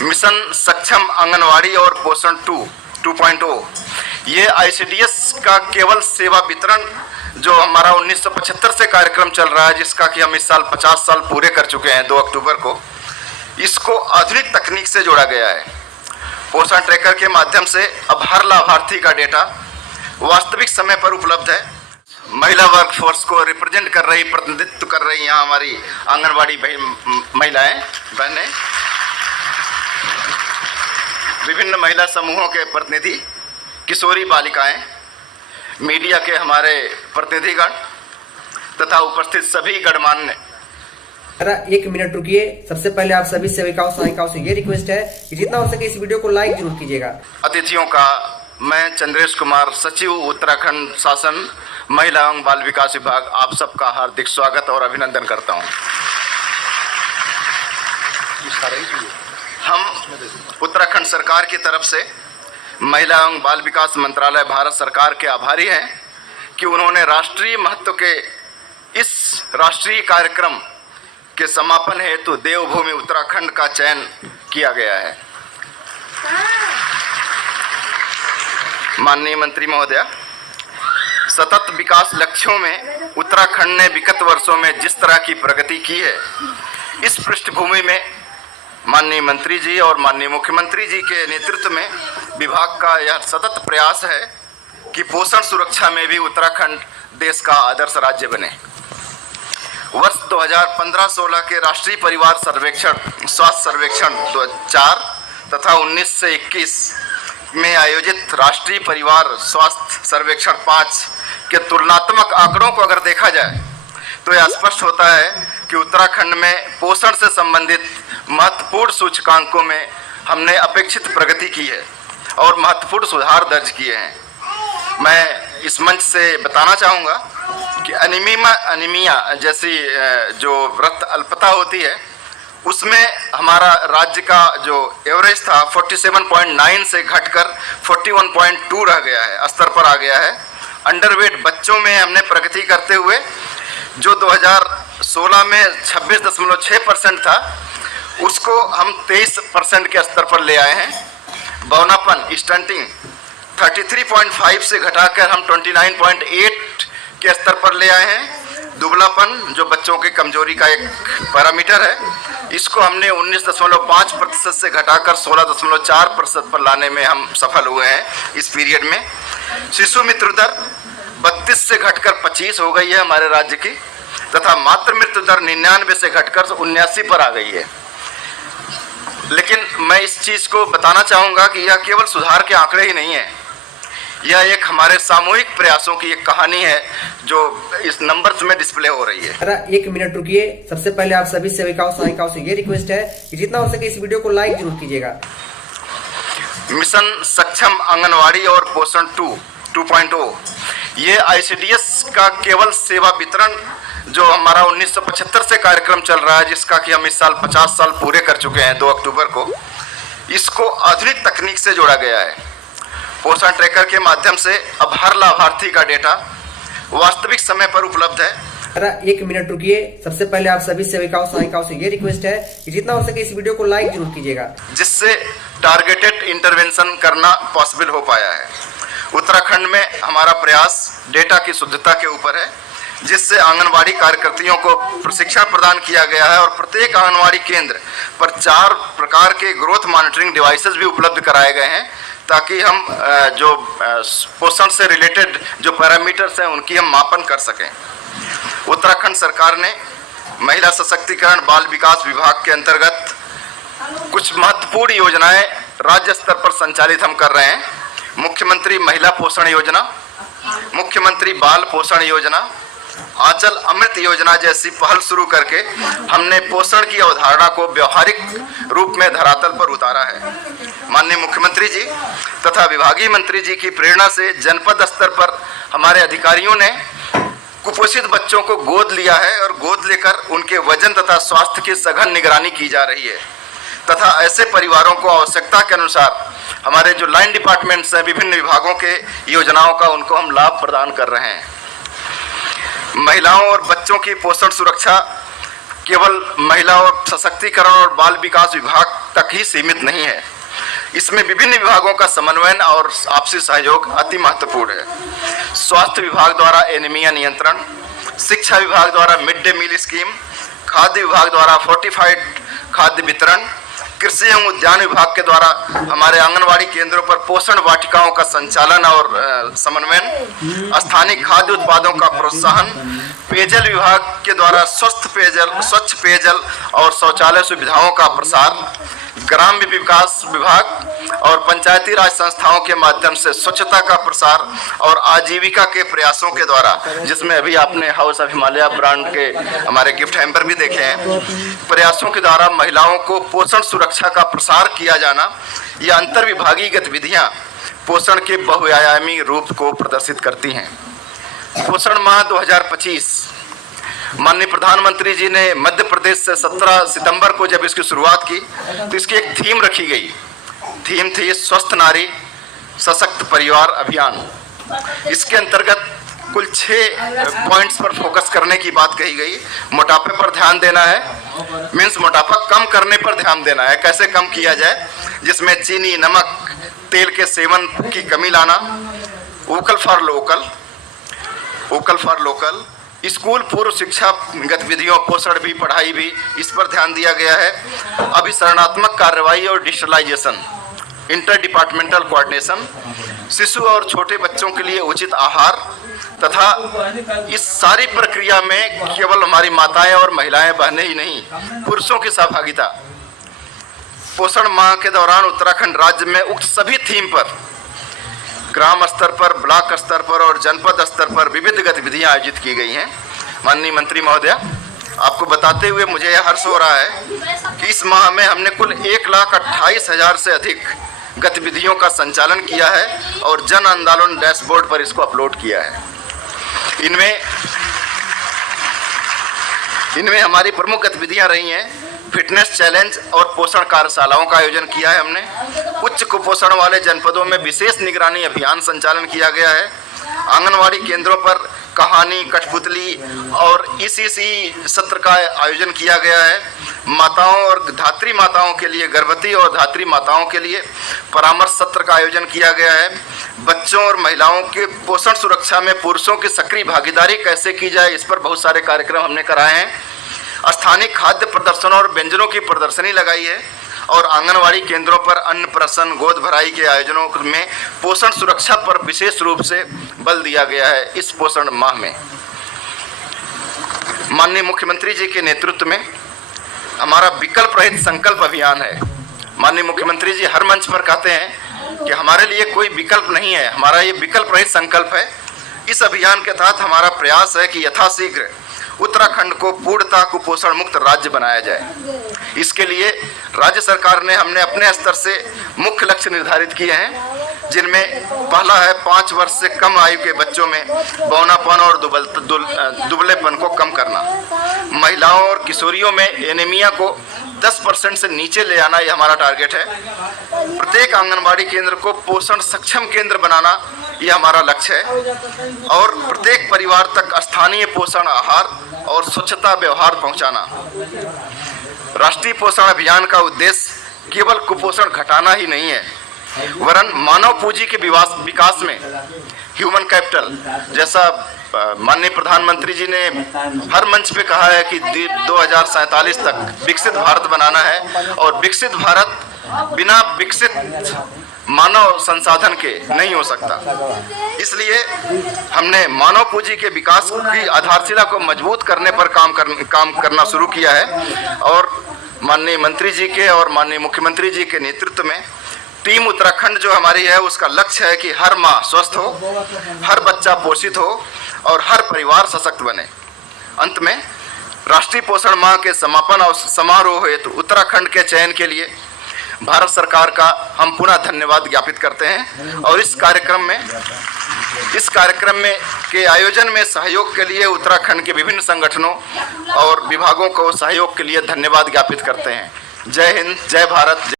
Mission सक्षम आंगनवाड़ी और पोषण 2.0 ये आईसीडीएस का केवल सेवा वितरण जो हमारा 1975 से कार्यक्रम चल रहा है, जिसका कि हम इस साल 50 साल पूरे कर चुके हैं 2 अक्टूबर को, इसको आधुनिक तकनीक से जोड़ा गया है। पोषण ट्रैकर के माध्यम से अब हर लाभार्थी का डेटा वास्तविक समय पर उपलब्ध है। महिला वर्क फोर्स को रिप्रेजेंट कर रही, प्रतिनिधित्व कर रही यहाँ हमारी आंगनवाड़ी महिलाएं बहनें, विभिन्न महिला समूहों के प्रतिनिधि, किशोरी बालिकाएं, मीडिया के हमारे प्रतिनिधिगण तथा उपस्थित सभी गणमान्य। एक मिनट रुकिए। सबसे पहले आप सभी सेविकाओं सहायिकाओं से ये रिक्वेस्ट है कि जितना हो सके इस वीडियो को लाइक जरूर कीजिएगा। अतिथियों का मैं चंद्रेश कुमार, सचिव उत्तराखंड शासन महिला एवं बाल विकास विभाग, आप सबका हार्दिक स्वागत और अभिनंदन करता हूं। हम उत्तराखंड सरकार की तरफ से महिला एवं बाल विकास मंत्रालय भारत सरकार के आभारी हैं कि उन्होंने राष्ट्रीय महत्व के इस राष्ट्रीय कार्यक्रम के समापन हेतु देवभूमि उत्तराखंड का चयन किया गया है। माननीय मंत्री महोदया, सतत विकास लक्ष्यों में उत्तराखंड ने विगत वर्षों में जिस तरह की प्रगति की है, इस पृष्ठभूमि में माननीय मंत्री जी और माननीय मुख्यमंत्री जी के नेतृत्व में विभाग का यह सतत प्रयास है कि पोषण सुरक्षा में भी उत्तराखंड देश का आदर्श राज्य बने। वर्ष 2015-16 के राष्ट्रीय परिवार सर्वेक्षण, स्वास्थ्य सर्वेक्षण 2004 तथा 19 से 21 में आयोजित राष्ट्रीय परिवार स्वास्थ्य सर्वेक्षण 5 के तुलनात्मक आंकड़ों को अगर देखा जाए तो यह स्पष्ट होता है कि उत्तराखंड में पोषण से संबंधित महत्वपूर्ण सूचकांकों में हमने अपेक्षित प्रगति की है और महत्वपूर्ण सुधार दर्ज किए हैं। मैं इस मंच से बताना चाहूँगा कि अनीमिया जैसी जो रक्त अल्पता होती है, उसमें हमारा राज्य का जो एवरेज था 47.9 से घटकर 41.2 रह गया है, स्तर पर आ गया है। अंडरवेट बच्चों में हमने प्रगति करते हुए जो 2016 में 26.6% था, उसको हम 23% के स्तर पर ले आए हैं। बौनापन स्टंटिंग 33.5 से घटाकर हम 29.8 के स्तर पर ले आए हैं। दुबलापन जो बच्चों की कमजोरी का एक पैरामीटर है, इसको हमने 19.5% से घटाकर 16.4% पर लाने में हम सफल हुए हैं इस पीरियड में। शिशु मृत्यु दर 32 से घटकर 25 हो गई है हमारे राज्य की, तथा मातृ मृत्यु दर 99 से घटकर 79 पर आ गई है। लेकिन मैं इस चीज़ को बताना चाहूँगा कि यह केवल सुधार के आंकड़े ही नहीं है, यह एक हमारे सामूहिक प्रयासों की एक कहानी है जो इस नंबर्स में डिस्प्ले हो रही है। एक मिनट रुकिए। सबसे पहले आप सभी सेविकाओं सहायिकाओं से ये रिक्वेस्ट है कि जितना हो सके इस वीडियो को लाइक जरूर कीजिएगा। मिशन सक्षम आंगनवाड़ी और पोषण 2.0 ये आईसीडीएस का केवल सेवा वितरण जो हमारा 1975 से कार्यक्रम चल रहा है, जिसका कि हम इस साल 50 साल पूरे कर चुके हैं 2 अक्टूबर को, इसको आधुनिक तकनीक से जोड़ा गया है। पोषण ट्रैकर के माध्यम से अब हर लाभार्थी का डेटा वास्तविक समय पर उपलब्ध है। एक मिनट रुकिए। सबसे पहले आप सभी सेविकाओं सहायिकाओं से ये रिक्वेस्ट है कि जितना हो सके इस वीडियो को लाइक जरूर कीजिएगा, जिससे टारगेटेड इंटरवेंशन करना पॉसिबल हो पाया है। उत्तराखंड में हमारा प्रयास डेटा की शुद्धता के ऊपर है, जिससे आंगनवाड़ी कार्यकर्तियों को प्रशिक्षण प्रदान किया गया है और प्रत्येक आंगनवाड़ी केंद्र पर 4 प्रकार के ग्रोथ मॉनिटरिंग डिवाइसेस भी उपलब्ध कराए गए हैं, ताकि हम जो पोषण से रिलेटेड जो पैरामीटर्स हैं उनकी हम मापन कर सकें। उत्तराखंड सरकार ने महिला सशक्तिकरण बाल विकास विभाग के अंतर्गत कुछ महत्वपूर्ण योजनाएं राज्य स्तर पर संचालित हम कर रहे हैं। मुख्यमंत्री महिला पोषण योजना, मुख्यमंत्री बाल पोषण योजना, आंचल अमृत योजना जैसी पहल शुरू करके हमने पोषण की अवधारणा को व्यवहारिक रूप में धरातल पर उतारा है। माननीय मुख्यमंत्री जी तथा विभागीय मंत्री जी की प्रेरणा से जनपद स्तर पर हमारे अधिकारियों ने कुपोषित बच्चों को गोद लिया है और गोद लेकर उनके वजन तथा स्वास्थ्य की सघन निगरानी की जा रही है, तथा ऐसे परिवारों को आवश्यकता के अनुसार हमारे जो लाइन डिपार्टमेंट्स हैं विभिन्न विभागों के योजनाओं का उनको हम लाभ प्रदान कर रहे हैं। महिलाओं और बच्चों की पोषण सुरक्षा केवल महिला और सशक्तिकरण और बाल विकास विभाग तक ही सीमित नहीं है। इसमें विभिन्न विभागों का समन्वय और आपसी सहयोग अति महत्वपूर्ण है। स्वास्थ्य विभाग द्वारा एनीमिया नियंत्रण, शिक्षा विभाग द्वारा मिड डे मील स्कीम, खाद्य विभाग द्वारा फोर्टिफाइड खाद्य वितरण, कृषि एवं उद्यान विभाग के द्वारा हमारे आंगनवाड़ी केंद्रों पर पोषण वाटिकाओं का संचालन और समन्वयन, स्थानीय खाद्य उत्पादों का प्रोत्साहन, पेयजल विभाग के द्वारा स्वच्छ पेयजल और शौचालय सुविधाओं का प्रसार, ग्राम्य विकास विभाग और पंचायती राज संस्थाओं के माध्यम से स्वच्छता का प्रसार और आजीविका के प्रयासों के द्वारा, जिसमें अभी आपने हाउस ऑफ हिमालय ब्रांड के हमारे गिफ्ट हैम्पर भी देखे हैं, प्रयासों के द्वारा महिलाओं को पोषण सुरक्षा का प्रसार किया जाना, यह अंतर विभागीय गतिविधियां पोषण के बहुआयामी रूप को प्रदर्शित करती हैं। पोषण माह 2025 माननीय प्रधानमंत्री जी ने मध्य प्रदेश से 17 सितंबर को जब इसकी शुरुआत की तो इसकी एक थीम रखी गई। थीम थी स्वस्थ नारी सशक्त परिवार अभियान। इसके अंतर्गत कुल 6 पॉइंट्स पर फोकस करने की बात कही गई। मोटापे पर ध्यान देना है, मीन्स मोटापा कम करने पर ध्यान देना है, कैसे कम किया जाए, जिसमें चीनी, नमक, तेल के सेवन की कमी लाना, वोकल फॉर लोकल, स्कूल पूर्व शिक्षा गतिविधियों, पोषण भी, पढ़ाई भी, इस पर ध्यान दिया गया है। अभिसरणात्मक कार्रवाई और डिजिटलाइजेशन, इंटर डिपार्टमेंटल कोऑर्डिनेशन, शिशु और छोटे बच्चों के लिए उचित आहार तथा इस सारी प्रक्रिया में केवल हमारी माताएं और महिलाएं बहनें ही नहीं, पुरुषों की सहभागिता। पोषण माह के दौरान उत्तराखंड राज्य में उक्त सभी थीम पर ग्राम स्तर पर, ब्लॉक स्तर पर और जनपद स्तर पर विविध गतिविधियां आयोजित की गई हैं। माननीय मंत्री महोदय, आपको बताते हुए मुझे यह हर्ष हो रहा है कि इस माह में हमने कुल 1,28,000 से अधिक गतिविधियों का संचालन किया है और जन आंदोलन डैशबोर्ड पर इसको अपलोड किया है। इनमें हमारी प्रमुख गतिविधियां रही हैं। फिटनेस चैलेंज और पोषण कार्यशालाओं का आयोजन किया है हमने। उच्च कुपोषण वाले जनपदों में विशेष निगरानी अभियान संचालन किया गया है। आंगनवाड़ी केंद्रों पर कहानी, कठपुतली और ईसीसी सत्र का आयोजन किया गया है। माताओं और धात्री माताओं के लिए, गर्भवती और धात्री माताओं के लिए परामर्श सत्र का आयोजन किया गया है। बच्चों और महिलाओं के पोषण सुरक्षा में पुरुषों की सक्रिय भागीदारी कैसे की जाए, इस पर बहुत सारे कार्यक्रम हमने कराए हैं। स्थानीय खाद्य प्रदर्शन और व्यंजनों की प्रदर्शनी लगाई है और आंगनवाड़ी केंद्रों पर अन्नप्राशन, गोद भराई के आयोजनों में पोषण सुरक्षा पर विशेष रूप से बल दिया गया है। इस पोषण माह में माननीय मुख्यमंत्री जी के नेतृत्व में हमारा विकल्प रहित संकल्प अभियान है। माननीय मुख्यमंत्री जी हर मंच पर कहते हैं कि हमारे लिए कोई विकल्प नहीं है, हमारा ये विकल्प रहित संकल्प है। इस अभियान के तहत हमारा प्रयास है कि यथाशीघ्र उत्तराखंड को पूर्णतः कुपोषण मुक्त राज्य बनाया जाए। इसके लिए राज्य सरकार ने हमने अपने स्तर से मुख्य लक्ष्य निर्धारित किए हैं, जिनमें पहला है 5 वर्ष से कम आयु के बच्चों में बौनापन और दुबलेपन को कम करना। महिलाओं और किशोरियों में एनीमिया को 10% से नीचे ले आना, ये हमारा टारगेट है। प्रत्येक आंगनबाड़ी केंद्र को पोषण सक्षम केंद्र बनाना, ये हमारा लक्ष्य है। और प्रत्येक परिवार तक स्थानीय पोषण आहार और स्वच्छता व्यवहार पहुंचाना। राष्ट्रीय पोषण अभियान का उद्देश्य केवल कुपोषण घटाना ही नहीं है, वरन मानव पूंजी के विकास में ह्यूमन कैपिटल, जैसा माननीय प्रधानमंत्री जी ने हर मंच पे कहा है कि 2047 तक विकसित भारत बनाना है और विकसित भारत बिना विकसित मानव संसाधन के नहीं हो सकता। इसलिए हमने मानव पूंजी के विकास की आधारशिला को मजबूत करने पर काम करना शुरू किया है और माननीय मंत्री जी के और माननीय मुख्यमंत्री जी के नेतृत्व में टीम उत्तराखंड जो हमारी है, उसका लक्ष्य है कि हर माँ स्वस्थ हो, हर बच्चा पोषित हो और हर परिवार सशक्त बने। अंत में राष्ट्रीय पोषण माह के समापन और समारोह हेतु उत्तराखंड के चयन के लिए भारत सरकार का हम पुनः धन्यवाद ज्ञापित करते हैं और इस कार्यक्रम में के आयोजन में सहयोग के लिए उत्तराखंड के विभिन्न संगठनों और विभागों को सहयोग के लिए धन्यवाद ज्ञापित करते हैं। जय हिंद, जय भारत।